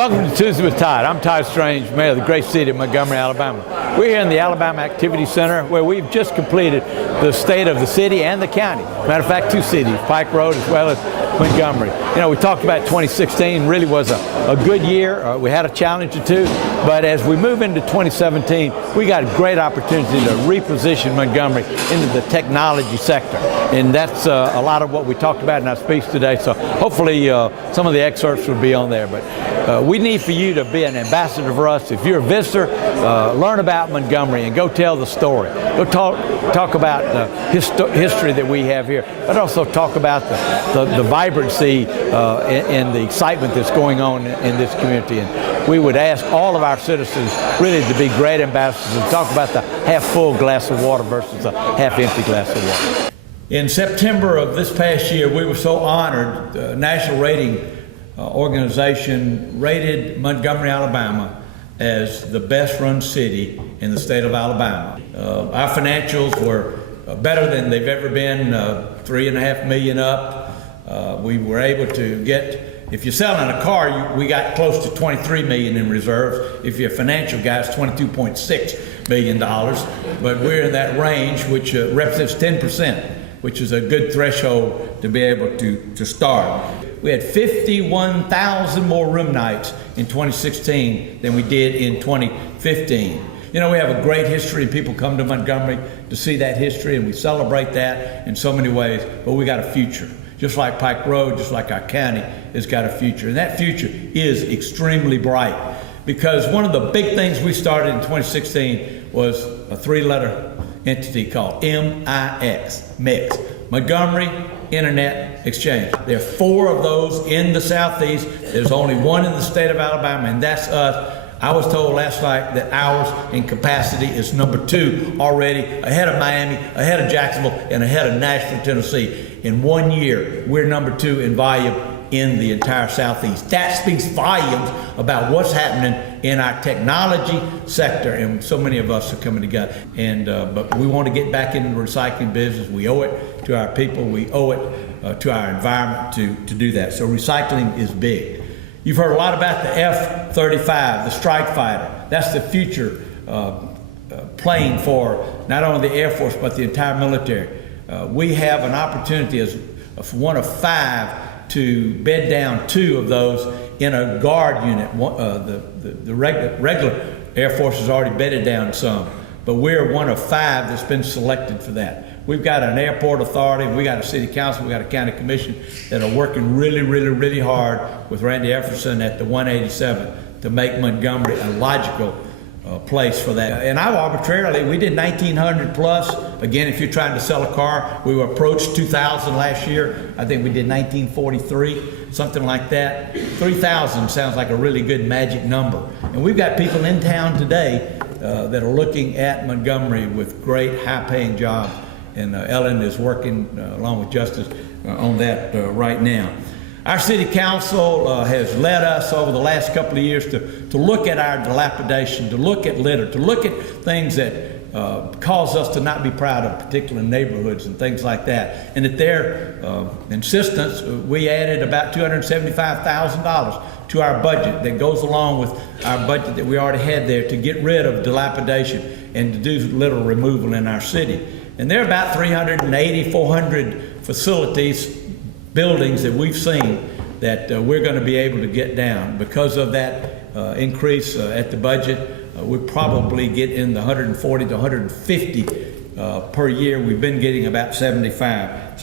Welcome to Tuesday with Todd. I'm Todd Strange, Mayor of the great city of Montgomery, Alabama. We're here in the Alabama Activity Center where we've just completed the state of the city and the county. Matter of fact, two cities, Pike Road as well as Montgomery. You know, we talked about 2016 really was a good year. We had a challenge or two, but as we move into 2017, we got a great opportunity to reposition Montgomery into the technology sector. And that's a lot of what we talked about in our speech today. So hopefully some of the excerpts will be on there. But we need for you to be an ambassador for us. If you're a visitor, learn about Montgomery and go tell the story. Go talk about the history that we have here, but also talk about the vibrancy and the excitement that's going on in this community. And we would ask all of our citizens really to be great ambassadors and talk about the half-full glass of water versus a half-empty glass of water. In September of this past year, we were so honored. The national rating organization rated Montgomery, Alabama as the best-run city in the state of Alabama. Our financials were better than they've ever been, $3.5 million up. We were able to get, if you're selling a car, we got close to $23 million in reserves. If you're a financial guy, it's $22.6 million. But we're in that range, which represents 10%, which is a good threshold to be able to start. We had 51,000 more room nights in 2016 than we did in 2015. You know, we have a great history. People come to Montgomery to see that history, and we celebrate that in so many ways, but we got a future. Just like Pike Road, just like our county has got a future. And that future is extremely bright, because one of the big things we started in 2016 was a three-letter entity called MIX, Montgomery Internet Exchange. There are 4 of those in the Southeast. There's only one in the state of Alabama, and that's us. I was told last night that ours in capacity is number 2 already, ahead of Miami, ahead of Jacksonville, and ahead of Nashville, Tennessee. In 1 year, we're number 2 in volume in the entire Southeast. That speaks volumes about what's happening in our technology sector, and so many of us are coming together. And but we want to get back into the recycling business. We owe it to our people. We owe it to our environment to do that. So recycling is big. You've heard a lot about the F-35, the strike fighter. That's the future plane for not only the Air Force, but the entire military. We have an opportunity as one of 5 to bed down 2 of those in a guard unit. The regular Air Force has already bedded down some, but we're one of 5 that's been selected for that. We've got an airport authority, we got a city council, we got a county commission that are working really hard with Randy Efferson at the 187 to make Montgomery a logical place for that. And I arbitrarily, we did 1,900 plus. Again, if you're trying to sell a car, we approached 2,000 last year. I think we did 1,943, something like that. 3,000 sounds like a really good magic number. And we've got people in town today that are looking at Montgomery with great high-paying jobs. And Ellen is working along with Justice on that right now. Our city council has led us over the last couple of years to look at our dilapidation, to look at litter, to look at things that cause us to not be proud of particular neighborhoods and things like that. And at their insistence, we added about $275,000 to our budget that goes along with our budget that we already had there to get rid of dilapidation and to do litter removal in our city. And there are about 380, 400 facilities, buildings that we've seen that we're going to be able to get down. Because of that increase at the budget, we probably get in the 140 to 150 per year. We've been getting about 75. So